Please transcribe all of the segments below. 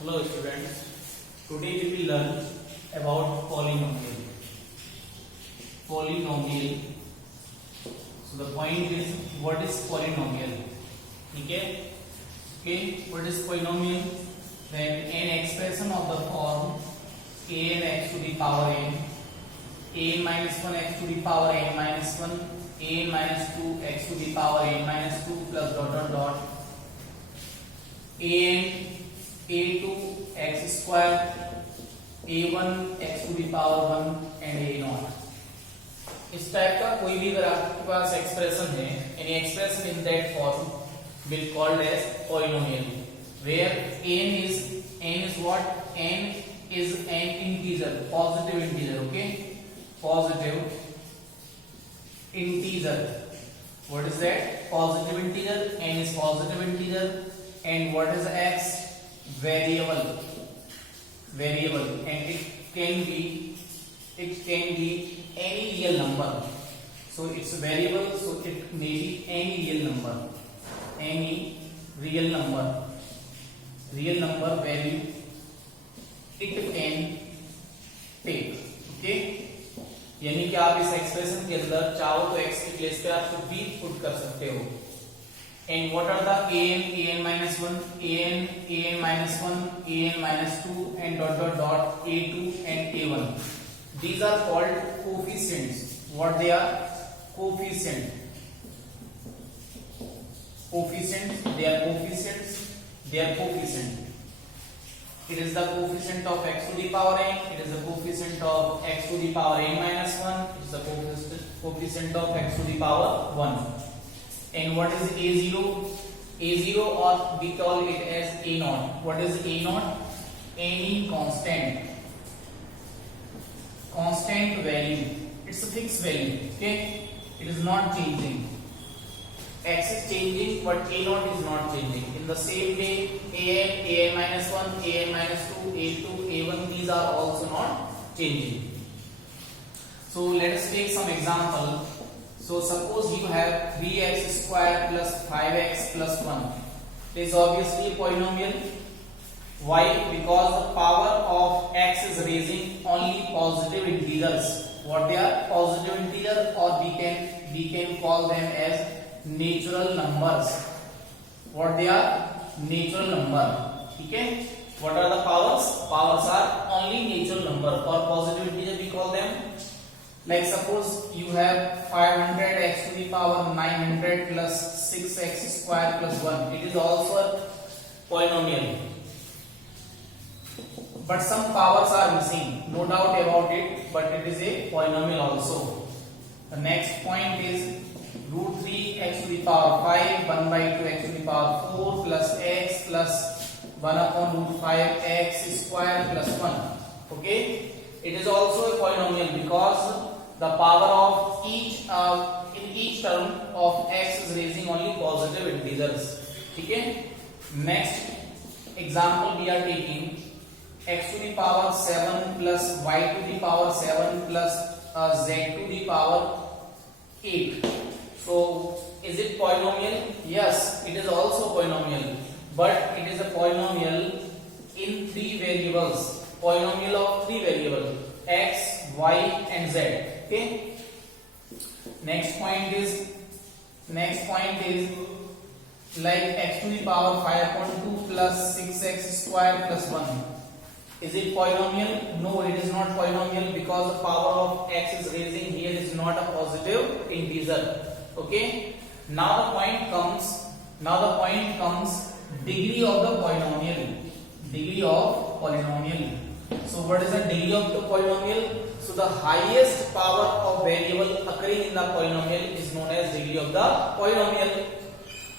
Hello students, today we will learn about polynomial. Polynomial. So the point is, what is polynomial? Okay? What is polynomial? Then an expression of the form an x to the power n, an minus 1 x to the power n minus 1, an minus 2 x to the power n minus 2 plus dot dot dot an a2 x square, a1 x to the power 1 and a0. इस type का कोई भी अगर आपके पास expression है, any expression in that form will called as polynomial, where n is what? N is an integer, positive integer. Okay, positive integer. What is that? Positive integer. N is positive integer. And what is x? Variable, and it can be any real number. So it's variable, so it may be any real number value it can take. Okay, यानी कि आप इस expression के अंदर चाहो तो x की place पे आप कुछ भी पुट कर सकते हो. And what are the an minus 1, an minus 1, an minus 2 and dot dot dot a2 and a1. These are called coefficients. What they are? Coefficient. They are coefficient. It is the coefficient of x to the power n. It is the coefficient of x to the power n minus 1. It is the coefficient of x to the power 1. And what is a0? A0, or we call it as a0. What is a0? Any constant value. It's a fixed value. Okay, it is not changing. X is changing, but a0 is not changing. In the same way, an minus 1, an minus 2, a2, a1, these are also not changing. So let us take some example. So suppose you have 3x square plus 5x plus 1. It is obviously a polynomial. Why? Because the power of x is raising only positive integers. What they are? Positive integer, or we can call them as natural numbers. What they are? Natural number. Okay? What are the powers? Powers are only natural number. For positive integer we call them. Like suppose you have 500x to the power 900 plus 6x square plus 1. It is also a polynomial. But some powers are missing, no doubt about it, but it is a polynomial also. The next point is root 3x to the power 5, 1 by 2x to the power 4 plus x plus 1 upon root 5x square plus 1. Okay? It is also a polynomial because the power of in each term of x is raising only positive integers. Okay? Next example we are taking x to the power 7 plus y to the power 7 plus z to the power 8. So is it polynomial? Yes, it is also polynomial, but it is a polynomial in 3 variables. Polynomial of 3 variables, x, y and z. Okay. Next point is like x to the power 5 upon 2 plus 6x square plus 1. Is it polynomial? No, it is not polynomial because the power of x is raising here is not a positive integer. Okay. Now the point comes degree of the polynomial. So what is the degree of the polynomial? So the highest power of variable occurring in the polynomial is known as degree of the polynomial.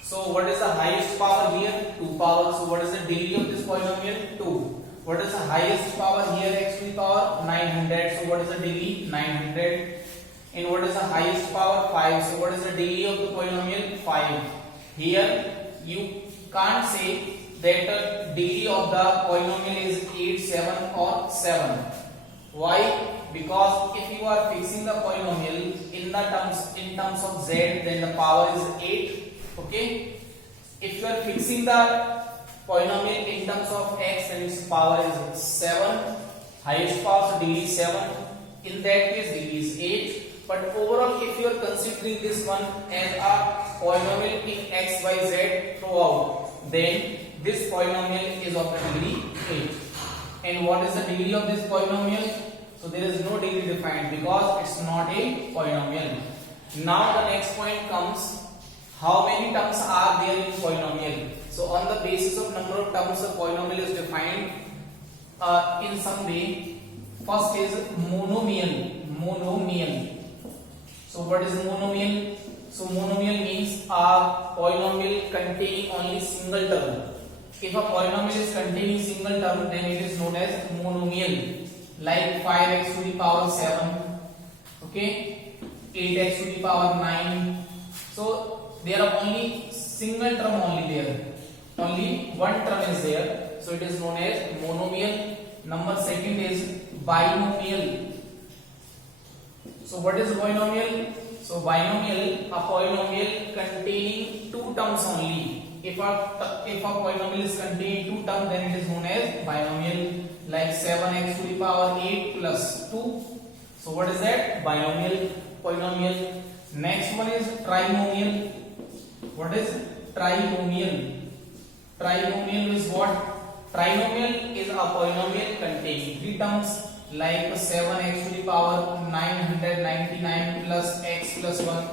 So what is the highest power here? 2 power. So what is the degree of this polynomial? 2. What is the highest power here? X to the power 900. So what is the degree? 900. And what is the highest power? 5. So what is the degree of the polynomial? 5. Here you can't say that the degree of the polynomial is 8, 7 or 7. Why? Because if you are fixing the polynomial in terms of z, then the power is 8. Okay. If you are fixing the polynomial in terms of x, then its power is 7. Highest power, so degree is 7. In that case, degree is 8. But overall, if you are considering this one as a polynomial in x, y, z throughout, then this polynomial is of the degree 8. And what is the degree of this polynomial? So there is no degree defined because it's not a polynomial. Now the next point comes, how many terms are there in polynomial? So on the basis of number of terms, the polynomial is defined in some way. First is monomial. So what is monomial? So monomial means a polynomial containing only single term. If a polynomial is containing single term, then it is known as monomial. Like 5x to the power 7, okay, 8x to the power 9. So there are only single term only there. Only one term is there. So it is known as monomial. Number second is binomial. So what is binomial? So binomial, a polynomial containing two terms only. If a polynomial is containing two terms, then it is known as binomial. Like 7x to the power 8 plus 2. So what is that? Binomial polynomial. Next one is trinomial. What is trinomial? Trinomial is what? Trinomial is a polynomial containing three terms, like 7x to the power 999 plus x plus 1.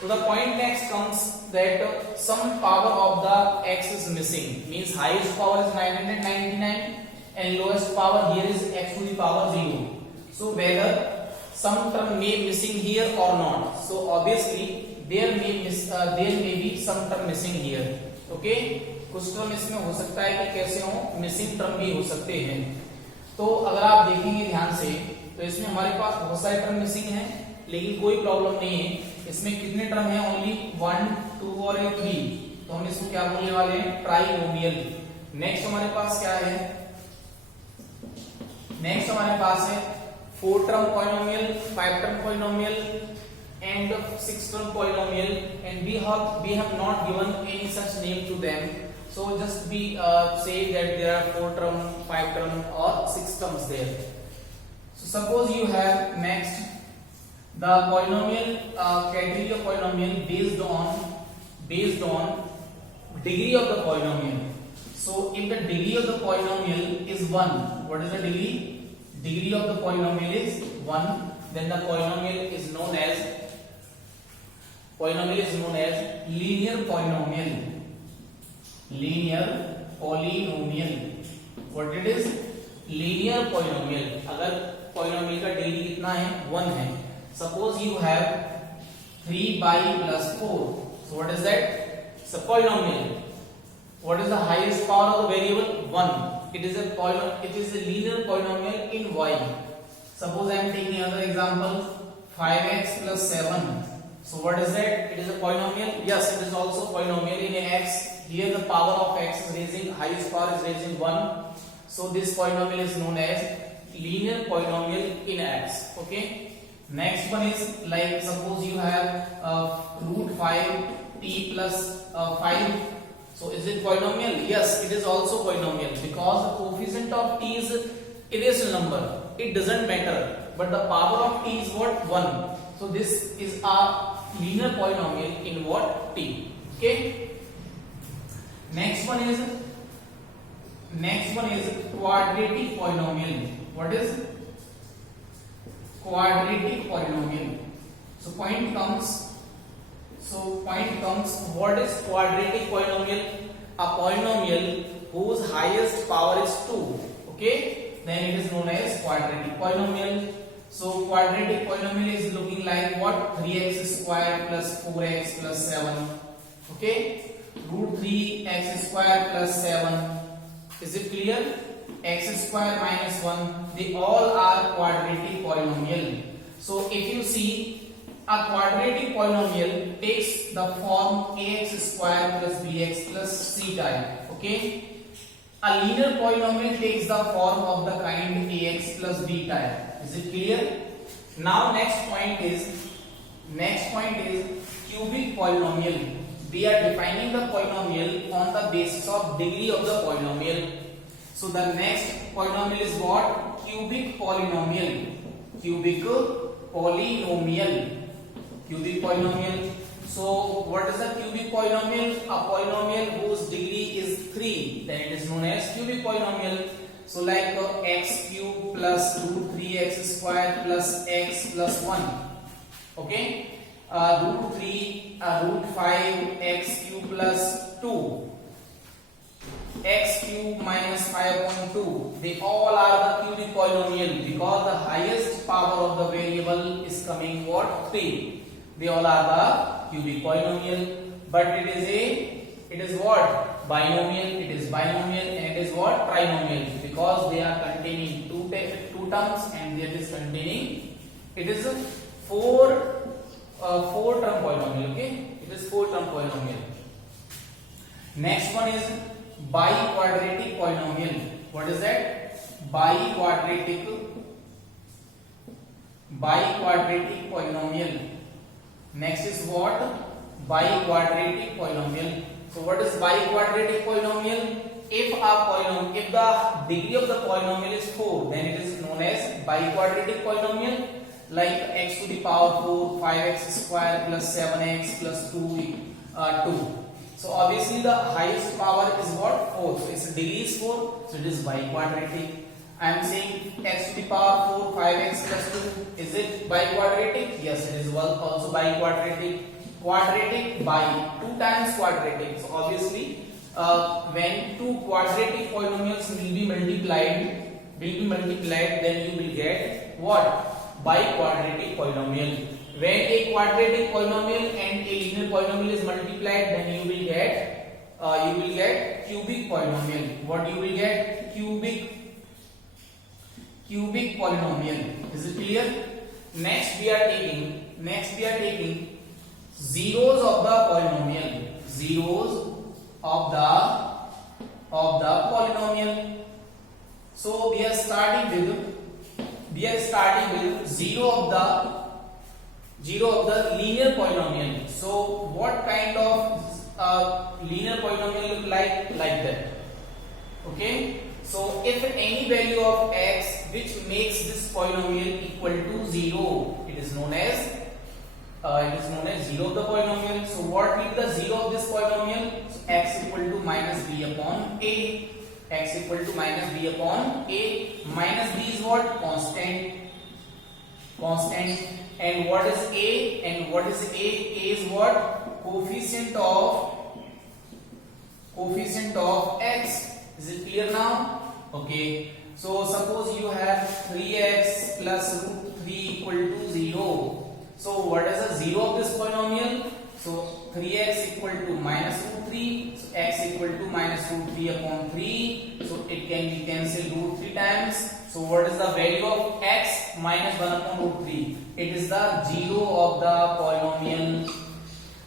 So the point next comes that some power of the x is missing. Means highest power is 999 and lowest power here is x to the power 0. So whether some term may be missing here or not. So obviously there may be some term missing here. Okay, कुछ term इसमें हो सकता है कि कैसे हो, missing term भी हो सकते हैं. तो अगर आप देखेंगे ध्यान से तो इसमें हमारे पास बहुत सारे टर्म मिसिंग हैं, लेकिन कोई प्रॉब्लम नहीं है. इसमें कितने टर्म हैं? ओनली 1, 2 और 3. तो हम इसको क्या बोलने वाले हैं? ट्राइनोमियल. नेक्स्ट हमारे पास क्या है? नेक्स्ट हमारे पास है 4 term polynomial, 5 term polynomial and 6 term polynomial, and we have not given any such name to them. So just be say that there are 4 term, 5 term or 6 terms there. So suppose you have next the polynomial category of polynomial based on degree of the polynomial. So if the degree of the polynomial is 1, what is the degree? Degree of the polynomial is 1, then the polynomial is known as linear polynomial. Linear polynomial. What it is? Linear polynomial. अगर polynomial का degree कितना है? 1 है. Suppose you have 3y plus 4. So what is that? It's a polynomial. What is the highest power of the variable? 1. It is a linear polynomial in y. Suppose I am taking another example, 5x plus 7. So what is that? It is a polynomial. Yes, it is also polynomial in x. Here the power of x is raising, highest power is raising 1. So this polynomial is known as linear polynomial in x. Okay. Next one is like suppose you have root 5 t plus 5. So is it polynomial? Yes, it is also polynomial because the coefficient of t is irrational number. It doesn't matter, but the power of t is what? 1. So this is a linear polynomial in what? T. Okay. Next one is quadratic polynomial. What is quadratic polynomial? So point comes, what is quadratic polynomial? A polynomial whose highest power is 2. Okay, then it is known as quadratic polynomial. So quadratic polynomial is looking like what? 3x square plus 4x plus 7. Okay, root 3x square plus 7. Is it clear? X square minus 1. They all are quadratic polynomial. So if you see, a quadratic polynomial takes the form ax square plus bx plus c type. Okay. A linear polynomial takes the form of the kind ax plus b type. Is it clear? Now next point is cubic polynomial we are defining the polynomial on the basis of degree of the polynomial. So the next polynomial is what? Cubic polynomial. Cubic polynomial. Cubic polynomial. So what is the cubic polynomial? A polynomial whose degree is 3, then it is known as cubic polynomial. So like x cube plus root 3x square plus x plus 1. Okay. Root 3, root 5 x cube plus 2, x cube minus 5/2. They all are the cubic polynomial because the highest power of the variable is coming what? 3. They all are the cubic polynomial. But it is what? Binomial. It is binomial and it is what? Trinomial, because they are containing two terms and it is containing, it is a four term polynomial. Okay, it is 4 term polynomial. Next one is biquadratic polynomial. What is that? Biquadratic polynomial. Next is what? Biquadratic polynomial. So what is biquadratic polynomial? If the degree of the polynomial is 4, then it is known as biquadratic polynomial. Like x to the power 4, 5x square plus 7x plus 2. So obviously the highest power is what? 4. So its degree is 4. So it is biquadratic. I am saying x to the power 4, 5x plus 2. Is it biquadratic? Yes, it is also biquadratic. Quadratic by 2 times quadratic. So obviously when 2 quadratic polynomials will be multiplied, then you will get what? Biquadratic polynomial. When a quadratic polynomial and a linear polynomial is multiplied, then you will get cubic polynomial. What you will get? Cubic polynomial. Is it clear? Next we are taking zeros of the polynomial. Zeros of the polynomial. So we are starting with zero of the linear polynomial. So what kind of linear polynomial look like that? Okay. So if any value of x which makes this polynomial equal to 0, it is known as zero of the polynomial. So what will be the zero of this polynomial? So x equal to minus b upon a. X equal to minus b upon a. Minus b is what? Constant. And what is a? A is what? Coefficient of x. Is it clear now? Okay. So suppose you have 3x plus root 3 equal to 0. So what is the zero of this polynomial? So 3x equal to minus root 3. So x equal to minus root 3 upon 3. So it can be cancelled root 3 times. So what is the value of x? Minus 1 upon root 3. It is the zero of the polynomial.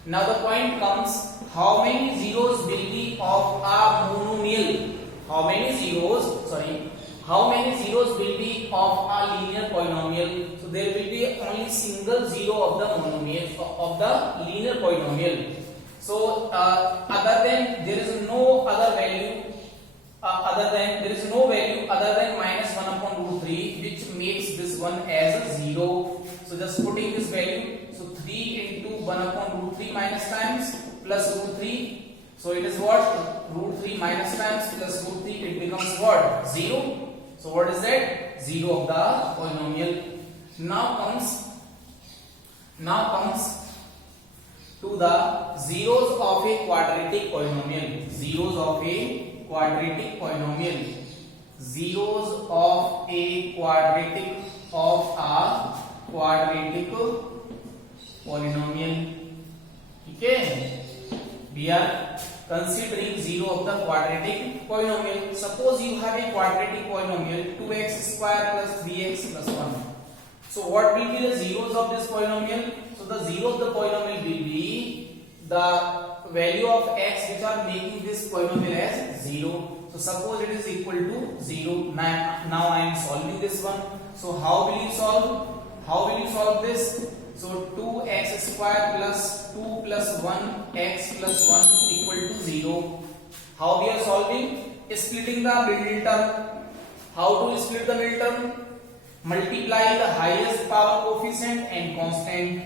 Now the point comes, how many zeros will be of a monomial? How many zeros will be of a linear polynomial? So there will be only single zero of the monomial, of the linear polynomial. So other than there is no value other than minus 1 upon root 3, which makes this one as a 0. So just putting this value, so 3 into 1 upon root 3 minus times plus root 3. So it is what? Root 3 minus times plus root 3, it becomes what? 0. So what is that? 0 of the polynomial. Now comes to the zeros of a quadratic polynomial. Zeros of a quadratic polynomial. Zeros of a quadratic polynomial. Okay. We are considering zero of the quadratic polynomial. Suppose you have a quadratic polynomial 2x square plus 3x plus 1. So what will be the zeros of this polynomial? So the zero of the polynomial will be the value of x which are making this polynomial as 0. So suppose it is equal to 0. Now I am solving this one. So how will you solve this? So 2x square plus 2 plus 1 x plus 1 equal to 0. How we are solving? Splitting the middle term. How to split the middle term? Multiply the highest power coefficient and constant.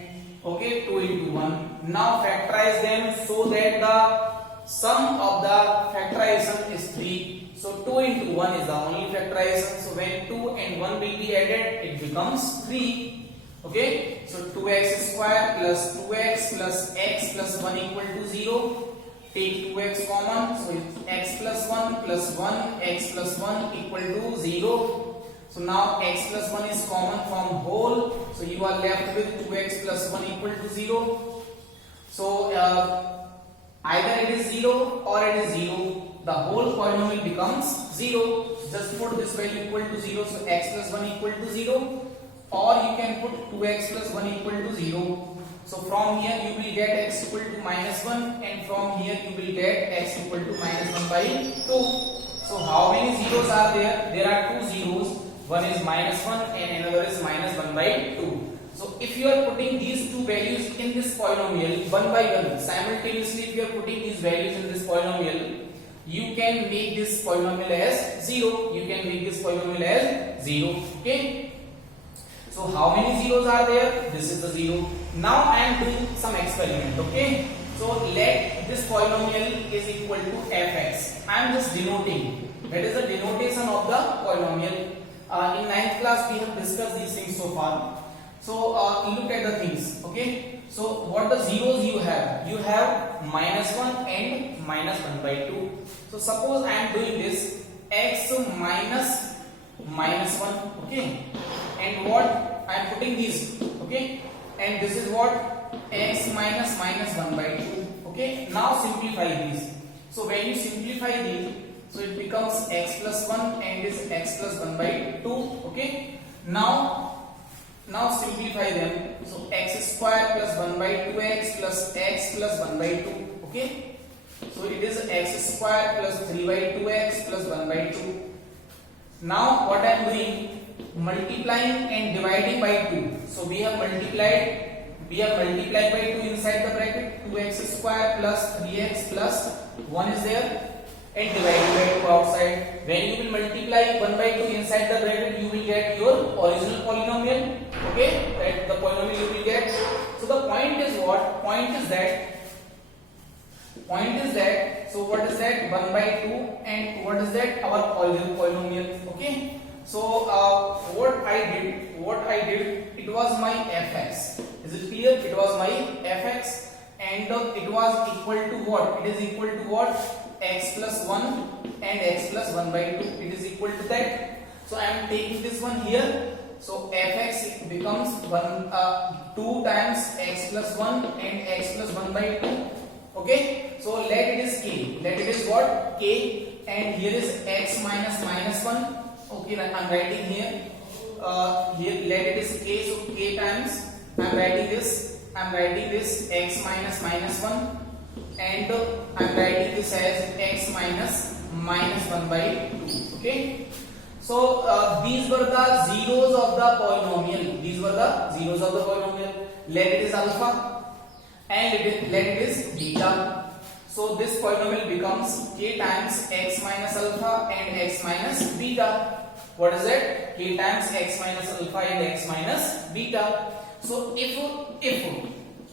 Okay, 2 into 1. Now factorize them so that the sum of the factorization is 3. So 2 into 1 is the only factorization. So when 2 and 1 will be added, it becomes 3. Okay, so 2x square plus 2x plus x plus 1 equal to 0. Take 2x common, so it's x plus 1 plus 1 x plus 1 equal to 0. So now x plus 1 is common from whole, so you are left with 2x plus 1 equal to 0. So either it is 0 or it is 0. The whole polynomial becomes 0. Just put this value equal to 0, so x plus 1 equal to 0. Or you can put 2x plus 1 equal to 0. So from here you will get x equal to minus 1, and from here you will get x equal to minus 1 by 2. So how many zeros are there? There are two zeros. One is minus 1 and another is minus 1 by 2. So if you are putting these two values in this polynomial one by one, simultaneously if you are putting these values in this polynomial, you can make this polynomial as 0. You can make this polynomial as 0. Okay. So how many zeros are there? This is the 0. Now I am doing some experiment. Okay. So let this polynomial is equal to fx. I am just denoting. That is the denotation of the polynomial. In 9th class we have discussed these things so far. So look at the things. Okay. So what the zeros you have? You have minus 1 and minus 1 by 2. So suppose I am doing this x minus minus 1. Okay. And what I am putting these, okay, and this is what x minus minus 1 by 2. Okay, now simplify these. So when you simplify these, so it becomes x plus 1 and this x plus 1 by 2. Okay, now simplify them. So x square plus 1 by 2x plus x plus 1 by 2. Okay, so it is x square plus 3 by 2x plus 1 by 2. Now what I am doing? Multiplying and dividing by 2. So we have multiplied by 2 inside the bracket. 2x square plus 3x plus 1 is there, and dividing by 2 outside. When you will multiply 1 by 2 inside the bracket, you will get your original polynomial. Okay, that the polynomial you will get. So the point is what? Point is that. So what is that? 1 by 2, and what is that? Our polynomial. Okay. So what I did, it was my fx. Is it clear? It was my fx, and it was equal to what? It is equal to what? X plus 1 and x plus 1 by 2. It is equal to that. So I am taking this one here. So fx becomes 2 times x plus 1 and x plus 1 by 2. Okay. So let it is k. Let it is what? K, and here is x minus minus 1. Okay, I am writing here. Here let it is k, so k times I am writing this x minus minus 1, and I am writing this as x minus minus 1 by 2. Okay. So these were the zeros of the polynomial. Let it is alpha and let it is beta. So this polynomial becomes k times x minus alpha and x minus beta. What is it? K times x minus alpha and x minus beta. So if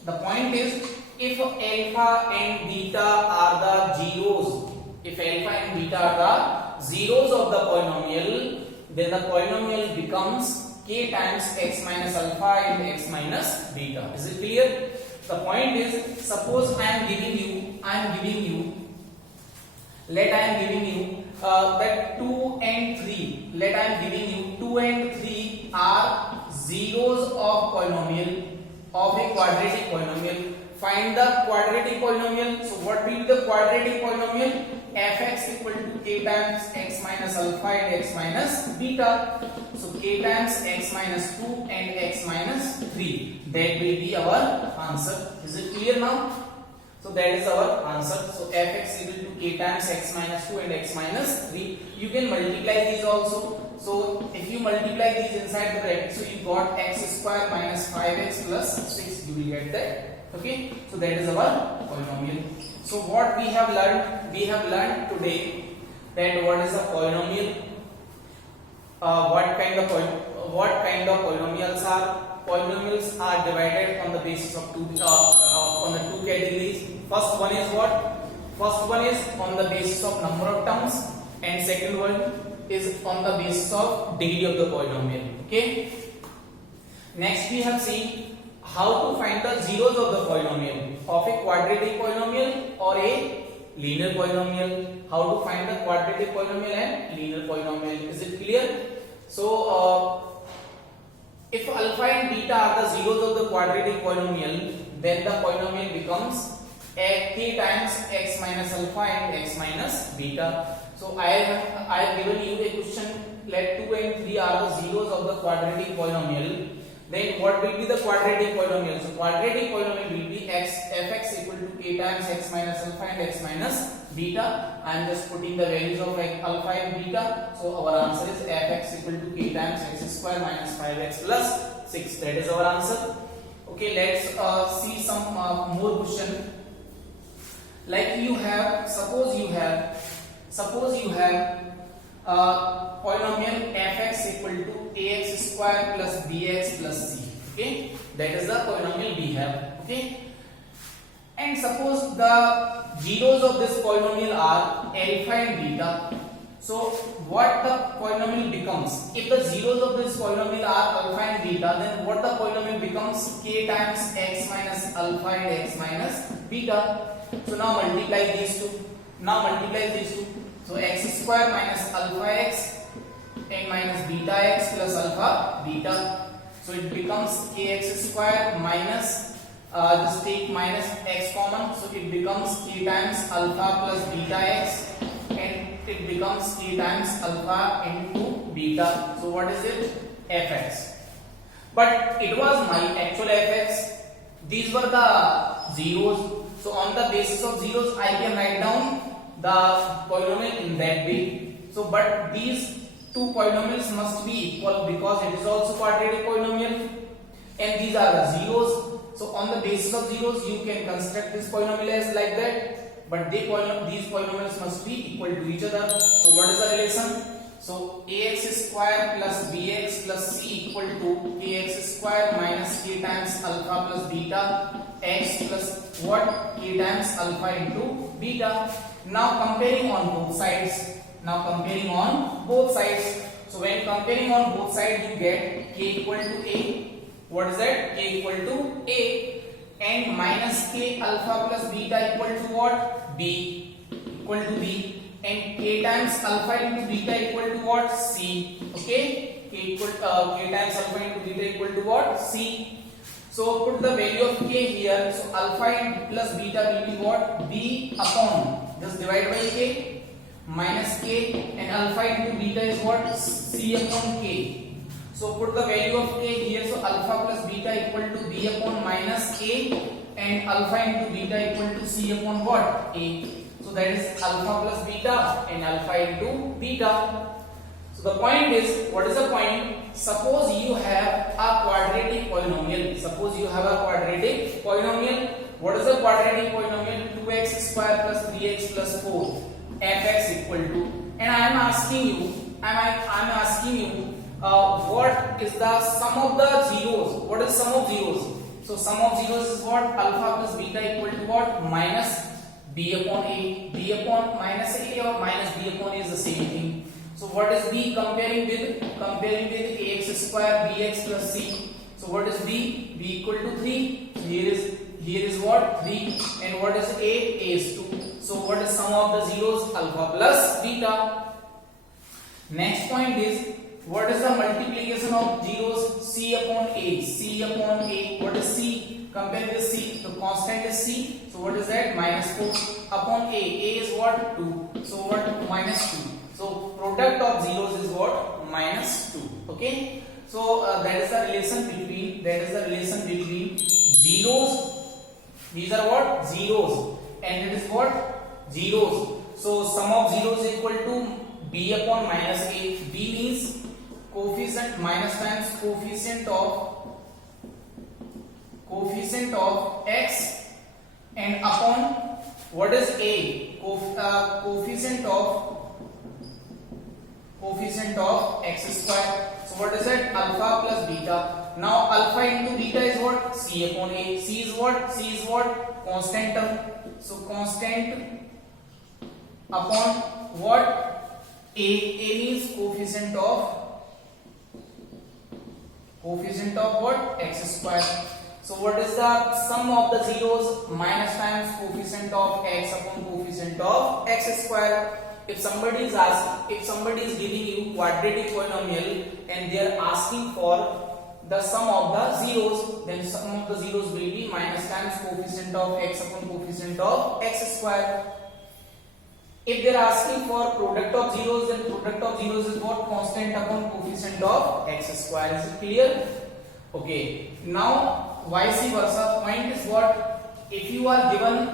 the point is, if alpha and beta are the zeros, if alpha and beta are the zeros of the polynomial, then the polynomial becomes k times x minus alpha and x minus beta. Is it clear? The point is, suppose I am giving you that 2 and 3. Let I am giving you 2 and 3 are zeros of polynomial, of a quadratic polynomial. Find the quadratic polynomial. So what will be the quadratic polynomial? Fx equal to k times x minus alpha and x minus beta. So k times x minus 2 and x minus 3. That will be our answer. Is it clear now? So that is our answer. So fx equal to k times x minus 2 and x minus 3. You can multiply these also. So if you multiply these inside the bracket, so you got x square minus 5x plus 6, you will get that. Okay, so that is our polynomial. So what we have learned? We have learned today that what is a polynomial, what kind of polynomials are. Polynomials are divided on the basis of two categories. First one is what? First one is on the basis of number of terms, and second one is on the basis of degree of the polynomial. Okay. Next we have seen how to find the zeros of the polynomial of a quadratic polynomial or a linear polynomial. How to find the quadratic polynomial and linear polynomial. Is it clear? So if alpha and beta are the zeros of the quadratic polynomial, then the polynomial becomes k times x minus alpha and x minus beta. So I have given you a question. Let 2 and 3 are the zeros of the quadratic polynomial. Then what will be the quadratic polynomial? So quadratic polynomial will be fx equal to k times x minus alpha and x minus beta. I am just putting the values of alpha and beta. So our answer is fx equal to k times x square minus 5x plus 6. That is our answer. Okay, let's see some more question. Like you have, suppose you have polynomial fx equal to ax square plus bx plus c. Okay, that is the polynomial we have. Okay, and suppose the zeros of this polynomial are alpha and beta. So what the polynomial becomes? If the zeros of this polynomial are alpha and beta, then what the polynomial becomes? K times x minus alpha and x minus beta. So now multiply these two. So x square minus alpha x and minus beta x plus alpha beta. So it becomes kx square minus, just take minus x common, so it becomes k times alpha plus beta x, and it becomes k times alpha into beta. So what is it? Fx. But it was my actual fx. These were the zeros. So on the basis of zeros, I can write down the polynomial in that way. So but these two polynomials must be equal because it is also quadratic polynomial, and these are the zeros. So on the basis of zeros, you can construct this polynomial as like that, but these polynomials must be equal to each other. So what is the relation? So ax square plus bx plus c equal to kx square minus k times alpha plus beta x plus what? K times alpha into beta. Now comparing on both sides. So when comparing on both sides, you get k equal to a. What is that? K equal to a, and minus k alpha plus beta equal to what? B, equal to b, and k times alpha into beta equal to what? C. Okay, k times alpha into beta equal to what? C. So put the value of k here. So alpha and plus beta will be what? B upon, just divide by k, minus k, and alpha into beta is what? C upon k. So put the value of k here. So alpha plus beta equal to b upon minus a, and alpha into beta equal to c upon what? A. So that is alpha plus beta and alpha into beta. So the point is, what is the point? Suppose you have a quadratic polynomial. What is the quadratic polynomial? 2x square plus 3x plus 4 fx equal to, and I am asking you what is the sum of the zeros? What is sum of zeros? So sum of zeros is what? Alpha plus beta equal to what? Minus b upon a. B upon minus a or minus b upon a is the same thing. So what is b comparing with? Comparing with ax square bx plus c. So what is b? B equal to 3. Here is what? 3. And what is a? A is 2. So what is sum of the zeros? Alpha plus beta. Next point is, what is the multiplication of zeros? C upon a. What is c? Compare with c. The constant is c. So what is that? Minus 4 upon a. A is what? 2. So what? Minus 2. So product of zeros is what? Minus 2. Okay. So that is the relation between zeros These are what? Zeros. And it is what? Zeros. So sum of zeros is equal to b upon minus a. B means coefficient minus times coefficient of x, and upon what is a? Coefficient of x square. So what is it? Alpha plus beta. Now alpha into beta is what? C upon a. C is what? C is what? Constant term. So constant upon what? A means coefficient of what? X square. So what is the sum of the zeros? Minus times coefficient of x upon coefficient of x square. If somebody is giving you quadratic polynomial and they are asking for the sum of the zeros, then sum of the zeros will be minus times coefficient of x upon coefficient of x square. If they are asking for product of zeros, then product of zeros is what? Constant upon coefficient of x square. Is it clear? Okay. Now vice versa. Point is what? If you are given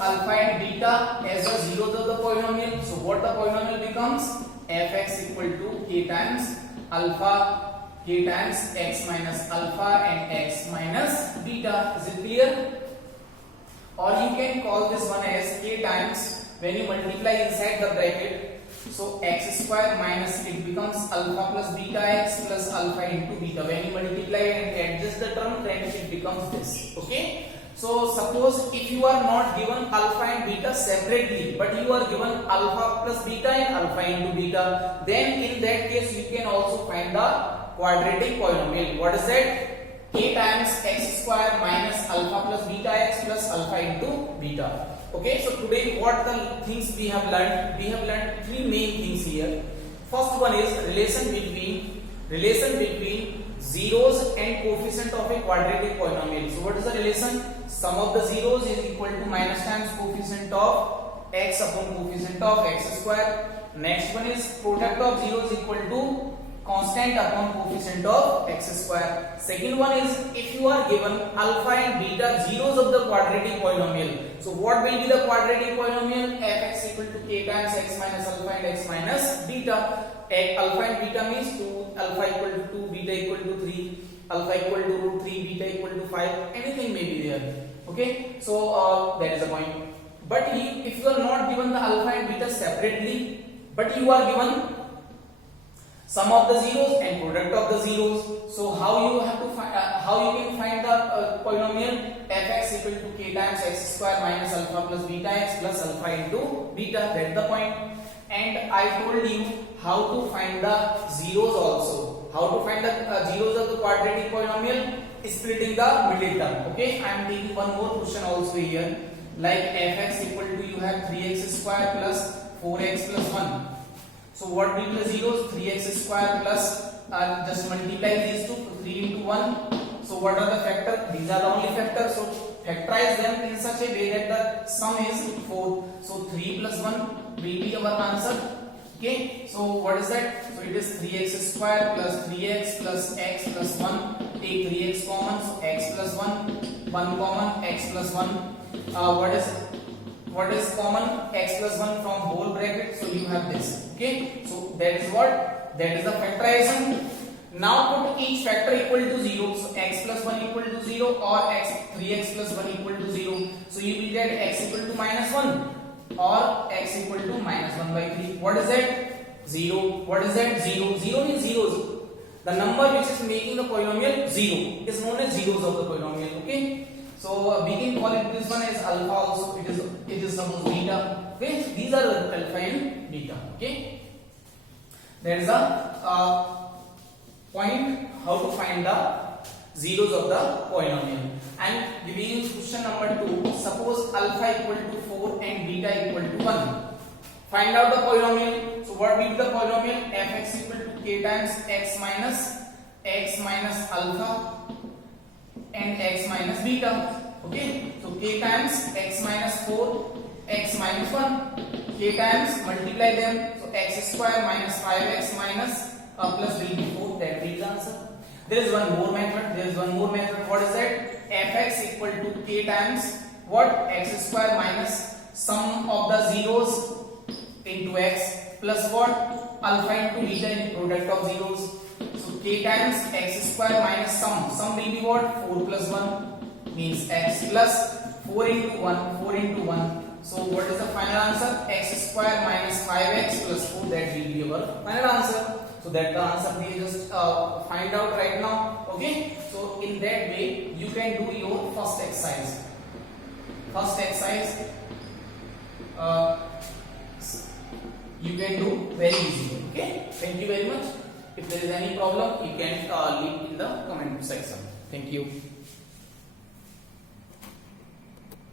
alpha and beta as the zeros of the polynomial, so what the polynomial becomes? Fx equal to k times alpha, k times x minus alpha and x minus beta. Is it clear? Or you can call this one as k times, when you multiply inside the bracket, so x square minus it becomes alpha plus beta x plus alpha into beta. When you multiply and adjust the term, then it becomes this. Okay. So suppose if you are not given alpha and beta separately, but you are given alpha plus beta and alpha into beta, then in that case you can also find the quadratic polynomial. What is that? K times x square minus alpha plus beta x plus alpha into beta. Okay, so today what the things we have learned? We have learned three main things here. First one is relation between zeros and coefficient of a quadratic polynomial. So what is the relation? Sum of the zeros is equal to minus times coefficient of x upon coefficient of x square. Next one is product of zeros equal to constant upon coefficient of x square. Second one is if you are given alpha and beta zeros of the quadratic polynomial. So what will be the quadratic polynomial? Fx equal to k times x minus alpha and x minus beta. Alpha and beta means 2, alpha equal to 2, beta equal to 3, alpha equal to root 3, beta equal to 5, anything may be there. Okay, so that is the point. But if you are not given the alpha and beta separately, but you are given sum of the zeros and product of the zeros, so how you have to find, how you can find the polynomial? Fx equal to k times x square minus alpha plus beta x plus alpha into beta. That's the point. And I told you how to find the zeros also. How to find the zeros of the quadratic polynomial? Splitting the middle term. Okay, I am taking one more question also here. Like fx equal to, you have 3x square plus 4x plus 1. So what will be the zeros? 3x square plus, just multiply these two, 3 into 1. So what are the factors? These are the only factors. So factorize them in such a way that the sum is 4. So 3 plus 1 will be our answer. Okay. So what is that? So it is 3x square plus 3x plus x plus 1. Take 3x common. So x plus 1. 1 common. X plus 1. What is common? X plus 1 from whole bracket. So you have this. Okay. So that is what? That is the factorization. Now put each factor equal to 0. So x plus 1 equal to 0 or 3x plus 1 equal to 0. So you will get x equal to minus 1 or x equal to minus 1 by 3. What is that? 0. What is that? 0. 0 means zeros. The number which is making the polynomial 0 is known as zeros of the polynomial. Okay. So we can call it, this one as alpha also. It is suppose beta. Okay. These are the alpha and beta. Okay. There is a point how to find the zeros of the polynomial. And giving you question number 2, suppose alpha equal to 4 and beta equal to 1. Find out the polynomial. So what will be the polynomial? Fx equal to k times x minus alpha and x minus beta. Okay. So k times x minus 4, x minus 1. K times, multiply them. So x square minus 5x minus plus will be 4. That will be the answer. There is one more method. What is that? fx equal to k times what? X square minus sum of the zeros into x plus what? Alpha into beta in product of zeros. So k times x square minus sum will be what? 4 plus 1 means x plus 4 into 1, 4 into 1. So what is the final answer? X square minus 5x plus 4, that will be our final answer. So that the answer we just find out right now. Okay, so in that way you can do your first exercise. You can do very easily. Okay, thank you very much. If there is any problem, you can leave in the comment section. Thank you.